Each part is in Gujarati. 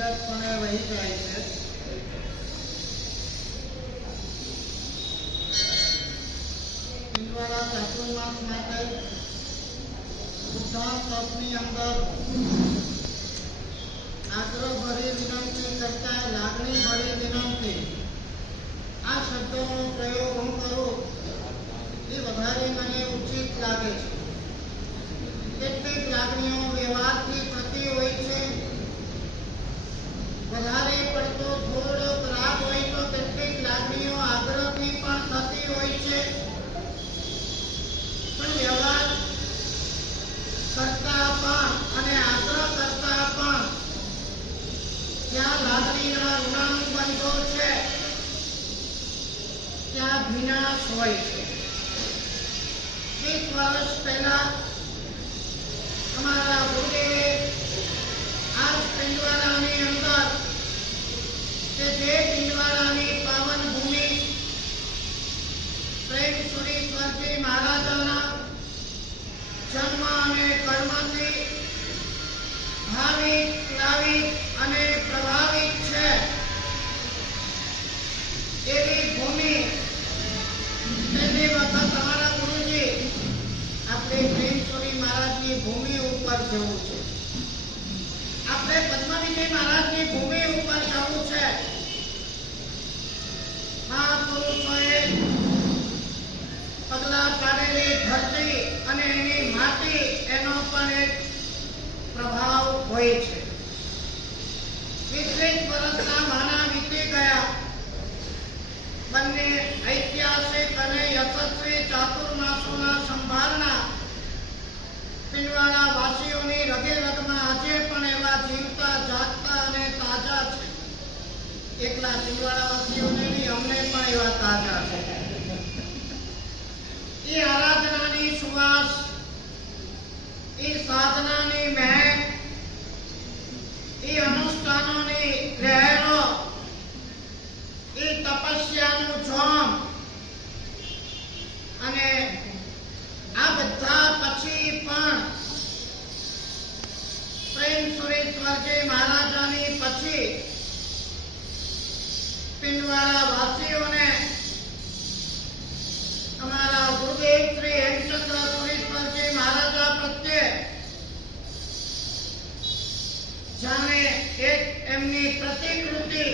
અવિરતપણે વહી છે. પિંડવાડા ચાતુર્માસ માટે બુદ્ધાંત તપની અંદર આગ્રહભરી વિનંતી કરતા લાગણીભરી વિનંતી. આ શબ્દોનો પ્રયોગ હું કરું એ વધારે મને ઉચિત લાગે છે. કેટલીક લાગણીઓ વ્યવહારથી મહારાજની ભૂમિ બંને ઐતિહાસિક અને યશસ્વી ચાતુર્માસોના સંભાળના પિંડવાડા વાસીઓની રગે રગમાં આજે પણ એવા જીવતા જાગતા અને તાજા છે એકલા પિંડવાડા વાસીઓને નહીં અમને પણ એવા તાજા છે એ આરાધનાની સુવાસ એ સાધનાની મહેક એ અનુષ્ઠાનોની લહેરો એ તપસ્યાનું જોમ અને આ બધા પછી પણ પ્રેમ સુરેશ્વરજી એક એમની પ્રતિકૃતિ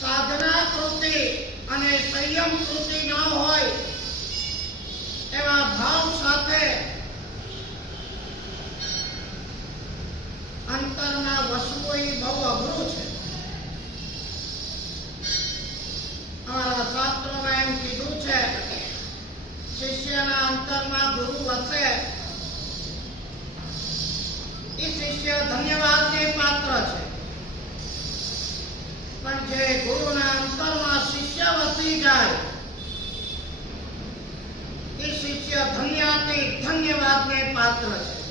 સાધના કૃતિ અને સંયમ કૃતિ ન હોય એવા ભાવ સાથે અંતરમાં વસવું એ બહુ અઘરું છે. અમારા શાસ્ત્રોમાં એમ કીધું છે, શિષ્યના અંતરમાં ગુરુ વસે. એ શિષ્ય ધન્યવાદને પાત્ર છે. પણ જે ગુરુના અંતરમાં શિષ્ય વસી જાય એ શિષ્ય ધન્યાતિ ધન્યવાદને પાત્ર છે.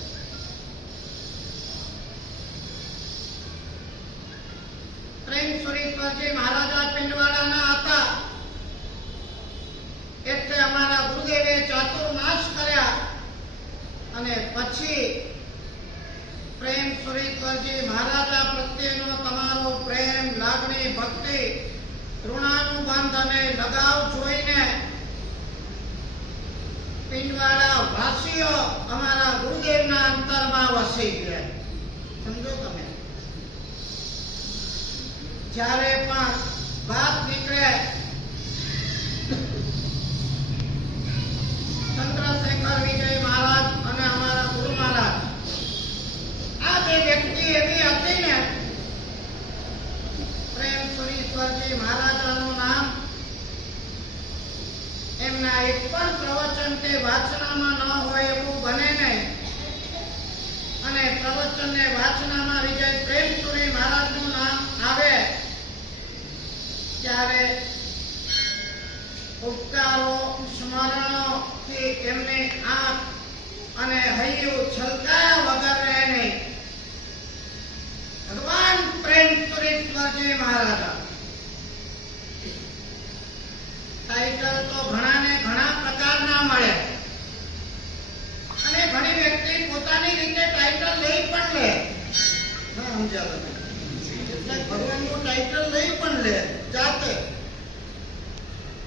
અમારા ગુરુદેવે ચાતુર્માસ કર્યા અને તમારો પ્રેમ, લાગણી, ભક્તિ, ઋણાનુબંધ અને લગાવ જોઈને પિંડવાડા વાસીઓ અમારા ગુરુદેવના અંતરમાં વસી ગયા સમજો તમે જ્યારે પણ વાત નીકળે, ચંદ્રશેખર વિજય મહારાજ અને અમારા ગુરુ મહારાજ, આ બે વ્યક્તિ એવી હતી ને, પ્રેમ સુરીશ્વરજી મહારાજાનું નામ, એમના એક પણ પ્રવચન કે વાચનામાં ન હોય એવું બને નહીં. અને પ્રવચન ને વાચનામાં વિજય પ્રેમસુરી મહારાજનું નામ આવે ત્યારે ઉપકારો સ્મરણો થી એમની આંખ અને હૈયું છલકાયા વગર રહે નહીં ભગવાન પ્રેમ સુરેશ્વરજી હતા. ટાઇટલ તો ઘણાને ઘણા પ્રકારના મળે. અને ઘણી વ્યક્તિ પોતાની રીતે ટાઇટલ લઈ પણ લે. ના સમજ્યા તમે ભગવાનનું લઈ પણ લે, જાતે.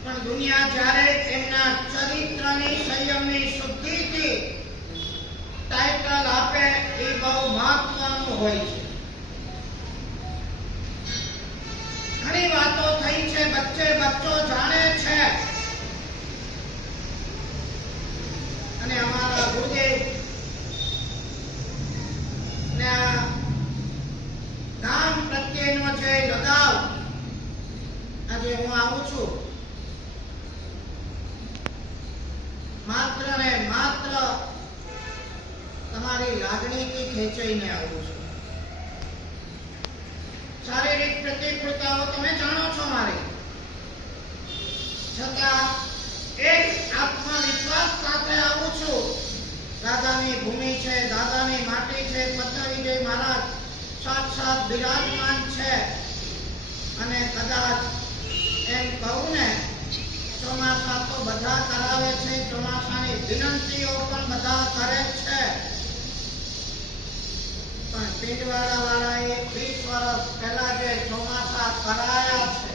પણ દુનિયા જ્યારે એમના ચરિત્રની સંયમની શુદ્ધિથી ટાઇટલ આપે એ બહુ મહત્વનું હોય છે. ઘણી વાતો થઈ છે, બચ્ચે બચ્ચો જાણે છે. અને અમારા ગુરુદેવ ને ગામ પ્રત્યેનો જે લગાવ, આજે હું આવું છું. માત્ર ને માત્ર તમારી લાગણીથી ખેંચાઈને આવું છું. શારીરિક પ્રતિકૂળતાઓ તમે જાણો છો મારી. છતાં એક આત્મવિશ્વાસ સાથે આવું છું. દાદાની ભૂમિ છે, દાદાની માટી છે પદ્મવિજય મહારાજ સાક્ષાત બિરાજમાન છે. અને કદાચ એમ કહું ને, ચોમાસા તો બધા કરાવે છે, ચોમાસાની વિનંતીઓ પણ બધા કરે છે. પણ પીંડવાળા વાળાએ વીસ વર્ષ પહેલા જે ચોમાસા કરાયા છે,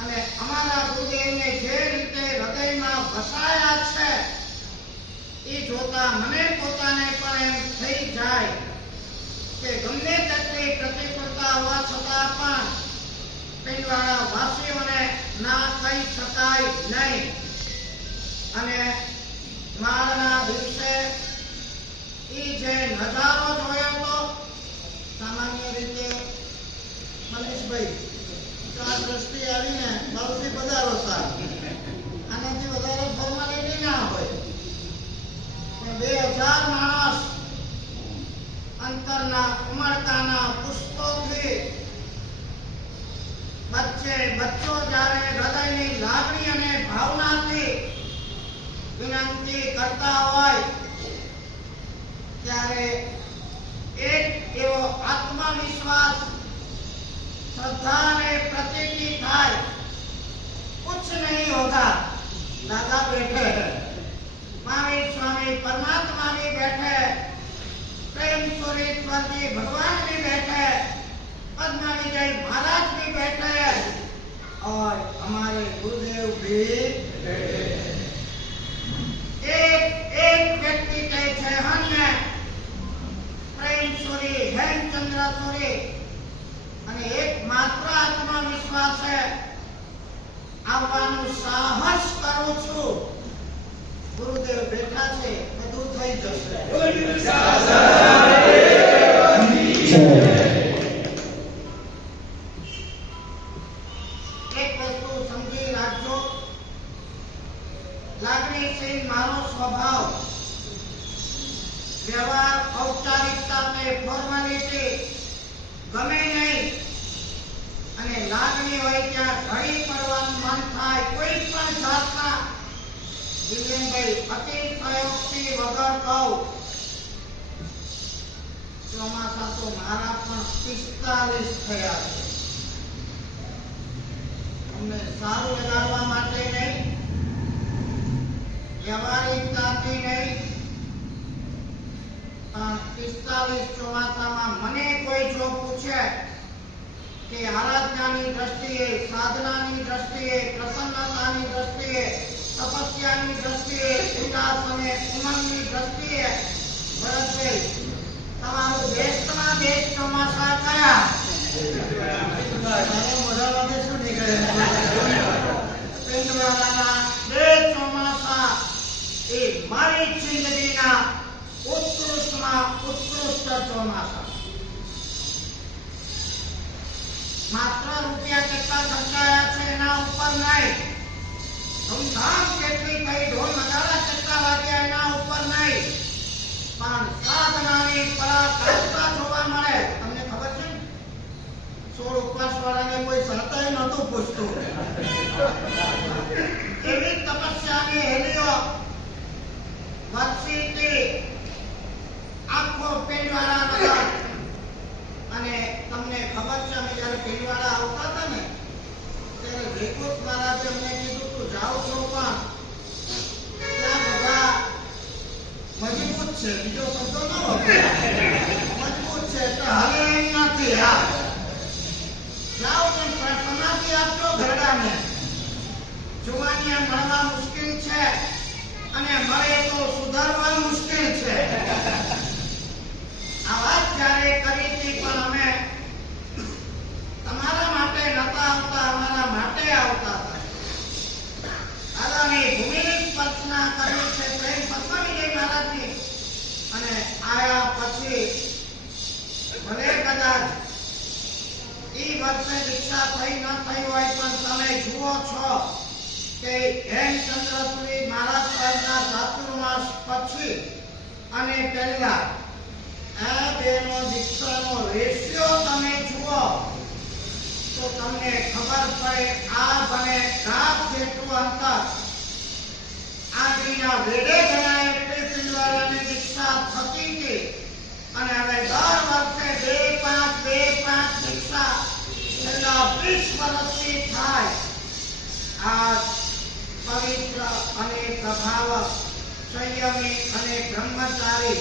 અને અમારા ગુરુદેવને જે રીતે હૃદયમાં વસાયા છે, એ જોતા મને પોતાને પણ એમ થઈ જાય કે ગમે તેટલી પ્રતિકૂળતા હોવા છતાં પણ પિંડવાળા વાસીઓને ના કહી શકાય નહીં. અને માળના દિવસે ઈ જે નજારો જોયો તો સામાન્ય રીતે મનીષભાઈ, ચાર આવીને બાવથી પધારો સાહેબ. આનાથી વધારે ફોર્માલિટી બે હજાર માણસ અંતરના ઉમળકાના પુષ્પોથી વચ્ચે બચ્ચો જ્યારે હૃદયની લાગણી અને ભાવનાથી વિનંતી કરતા હોય ત્યારે એક એવો આત્મવિશ્વાસ, શ્રદ્ધાને પ્રતિકી થાય, કુછ નહીં હોતા. દાદા બેઠે મહાવીર સ્વામી પરમાત્માની બેઠે, પ્રેમ સુરેશ્વરજી ભગવાનની બેઠે પિસ્તાલીસ થયા છે. અમને સારું લગાડવા માટે નહીં, વ્યવહારિકતાથી નહીં પિસ્તાલીસ ચોમાસામાં મને કોઈ જો પૂછે કે આરાધનાની દ્રષ્ટિએ, સાધનાની દ્રષ્ટિએ, પ્રસન્નતાની દ્રષ્ટિએ, તપસ્યાની દ્રષ્ટિએ ઉલ્લાસ અને ઉમંગની દ્રષ્ટિએ ભરતભાઈ ચોમાસા માત્ર રૂપિયા કેટલા ખર્ચાયા છે એના ઉપર નહીં. ધૂમધામ કેટલી થઈ ઢોલ નગારા કેટલા વાગ્યા એના ઉપર નહીં. પણ સાધનાની પરાકાષ્ઠા જોવા મળે. તમને ખબર છે? સોળ ઉપવાસ વાળાને કોઈ સંતય નહોતું પૂછતું. એવી તપસ્યાની હેલીઓ વર્ષીથી આખો પેટવાળા નગર અને તમને ખબર છે, અમે જ્યારે પેટવાળા આવતા હતા ને, ત્યારે ભેગુત મહારાજે અમને કીધું, તું જાઓ છો પણ મજબૂત છે, બીજો શબ્દ ન મજબૂત છે, એટલે હાલે એમ નથી, હા. જાઓ પણ સમાધિ આપજો ઘરડાને. જુવાની મળવા મુશ્કેલ છે, અને મરે તો સુધારવા મુશ્કેલ છે. આ વાત જ્યારે કરી હતી, પણ અમે તમારા માટે નતા આવતા, અમારા માટે આવતા હતા. દાદાની ભૂમિની સ્પર્શના કરી છે, પ્રેમ પત્ની પદ્મવિજય મહારાજની અને આયા પછી આ રેશિયો તમે જુઓ, તો તમને ખબર પડે આ બને કાપ જેટલું અંતર, આ વેડે ગણાય પિલવાડાની દીક્ષા થતી હતી. અને હવે દર વર્ષે બે પાંચ બે પાંચ દીક્ષા છેલ્લા વીસ વર્ષથી થાય. આ પવિત્ર અને પ્રભાવક, સંયમી અને બ્રહ્મચારી,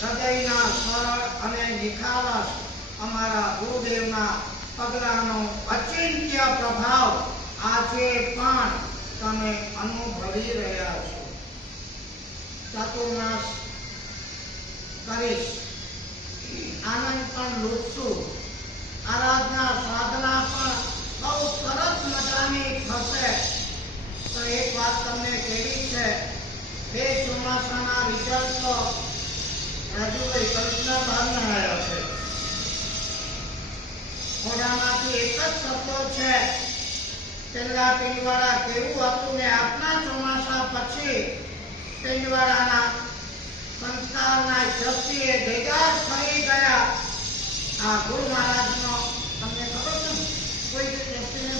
હૃદયના સરળ અને નિખાલસ અમારા ગુરુદેવના પગલાનો અચિંત્ય પ્રભાવ આજે પણ તમે અનુભવી રહ્યા છો. ચાતુર્માસ કરીશ. આનંદ પણ લૂટશું. આરાધના, સાધના પણ બહુ સરસ મજાની થશે. તો એક વાત તમને કેવી છે, બે ચોમાસાના રિઝલ્ટ તો રાજુભાઈ કલ્પના બહારના આવ્યો છે. મોઢામાંથી એક જ શબ્દો છે પેલા પીવાળા કેવું હતું ને આપના ચોમાસા પછી પિંડવાડાના સંસ્કારના દ્રષ્ટિએ ભેગા થઈ ગયા. આ ગુરુ મહારાજનો તમને ખબર છે? ને? કોઈ દ્રષ્ટિને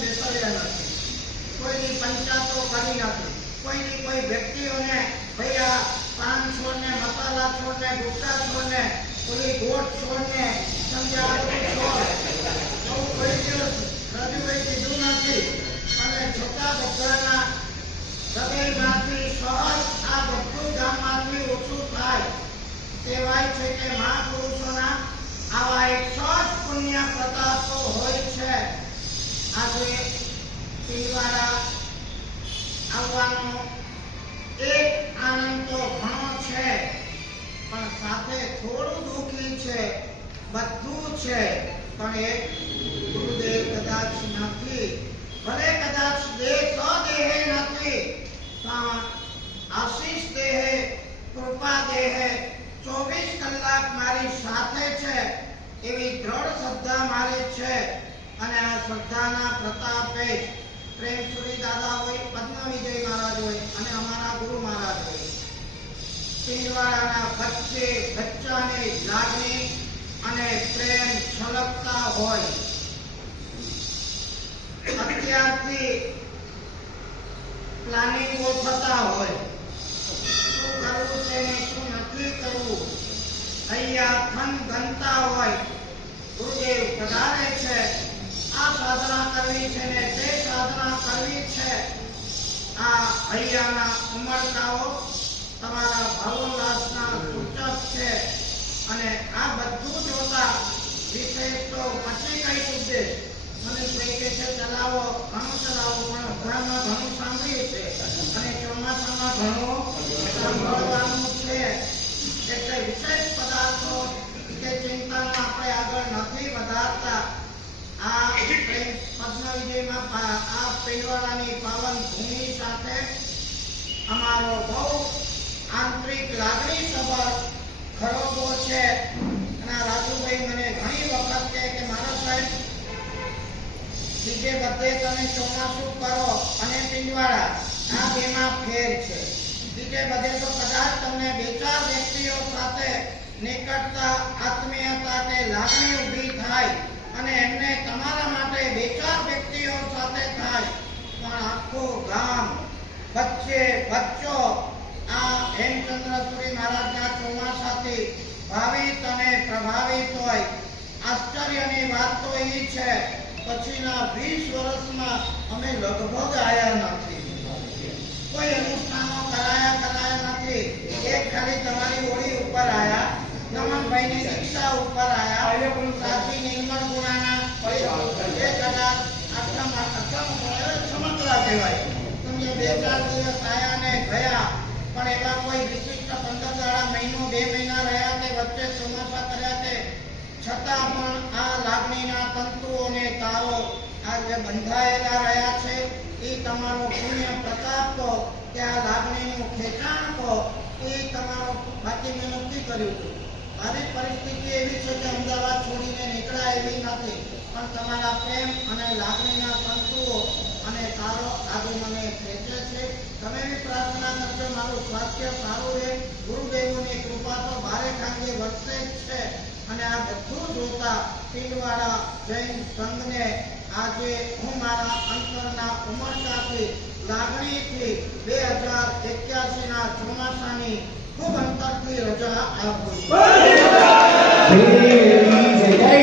કોઈની પંચાતો કરી નથી કોઈની કોઈ વ્યક્તિઓને ભાઈ આ પાન છોડને મસાલા છોડને ગુટકા છોડને ઓલી ગોટ છોડ એવું કોઈ દિવસ કીધું નથી. અને છતાં બધાના હૃદયમાંથી સહજ આ બધું ગામમાંથી ઓછું થાય. કહેવાય છે કે મહાપુરુષોના આવા એક સહજ પુણ્ય પ્રતાપો હોય છે. આજે પિલવાડા આવવાનો એક આનંદ તો ઘણો છે, પણ સાથે થોડું દુઃખી છે, બધું છે, પણ એક ગુરુદેવ કદાચ નથી, ભલે કદાચ દેહ સ્વદેહે નથી પણ આશીષ દેહે કૃપા દેહે ચોવીસ કલાક મારી સાથે છે એવી દ્રઢ શ્રદ્ધા મારી છે અને આ શ્રદ્ધાના પ્રતાપે જ પ્રેમસુરી દાદા હોય પદ્મ વિજય મહારાજ હોય અને અમારા ગુરુ મહારાજ હોય. પિંડવાડાના વચ્ચે બચ્ચાની લાગણી અને પ્રેમ છલકતા હોય. અત્યારથી પ્લાનિંગો થતા હોય. શું કરવું છે ને શું નથી કરવું? અહીંયા થન ગનતા હોય. ગુરુદેવ પધારે છે. આ સાધના કરવી છે ને તે સાધના કરવી છે. આ અહીંયાના ઉમળકાઓ તમારા ભાવોલ્લાસના સૂચક છે. અને આ બધું જોતા વિશેષ તો પછી કઈ ઉદ્દેશ? મને કે ચલાવો, ઘણું ચલાવો, પણ અભ્યામાં ઘણું સાંભળ્યું છે. અને ચોમાસામાં ઘણું સાંભળવાનું છે. એટલે વિશેષ પદાર્થો કે ચિંતામાં આપણે આગળ નથી વધારતા. આ પદ્મ વિજયમાં આ પેલવાડાની પાવન ભૂમિ સાથે અમારો બહુ આંતરિક લાગણી સભર ખરોબો છે. અને રાજુભાઈ મને ઘણી વખત કે, મારા સાહેબ બીજે બધે તમે ચોમાસું કરો અને પિંડવાડા આ બેમાં ફેર છે. બીજે બધે તો કદાચ તમને બે ચાર વ્યક્તિઓ સાથે નિકટતા આત્મીયતા કે લાગણી ઊભી થાય અને એમને તમારા માટે બે ચાર વ્યક્તિઓ સાથે થાય. પણ આખું ગામ વચ્ચે બચ્ચો આ હેમચંદ્ર સુરી મહારાજના ચોમાસાથી ભાવિત અને પ્રભાવિત હોય. આશ્ચર્યની વાત તો એ છે પછીના વીસ વર્ષમાં અમે લગભગ આયા નથી. કોઈ અનુષ્ઠાનો કરાયા કરાયા નથી. એક ખાલી તમારી ઓળી ઉપર આયા, નમનભાઈની શિક્ષા ઉપર આયા સાથી નિર્મળ ગુણાના એ કદાચ આટલા આટલા સમગ્ર કહેવાય. તમે બે ચાર દિવસ આયા ને ગયા, પણ એવા કોઈ વિશિષ્ટ પંદર દાડા મહિનો, બે મહિના રહ્યા તે વચ્ચે ચોમાસા કર્યા તે છતાં પણ આ લાગણીના તંતુઓને તારો આ જે બંધાયેલા રહ્યા છે, એ તમારો પુણ્ય પ્રતાપ કહો કે આ લાગણીનું ખેંચાણ કહો, એ તમારો બાકી મેં નક્કી કર્યું હતું. મારી પરિસ્થિતિ એવી છે કે અમદાવાદ છોડીને નીકળાય એવી નથી, પણ તમારા પ્રેમ અને લાગણીના તંતુઓ અને તારો આજે મને ખેંચે છે. તમે બી પ્રાર્થના કરજો, મારું સ્વાસ્થ્ય સારું રહે, ગુરુદેવોની કૃપા તો ભારે ખાંગે વર્ષે જ છે. અને આ બધું જોતા પીરવાળા જૈન સંઘને આજે હું મારા અંતરના ઉમળકાથી લાગણીથી બે હજાર એક્યાસી ના ચોમાસાની ખૂબ અંતરથી રજા આપું જય.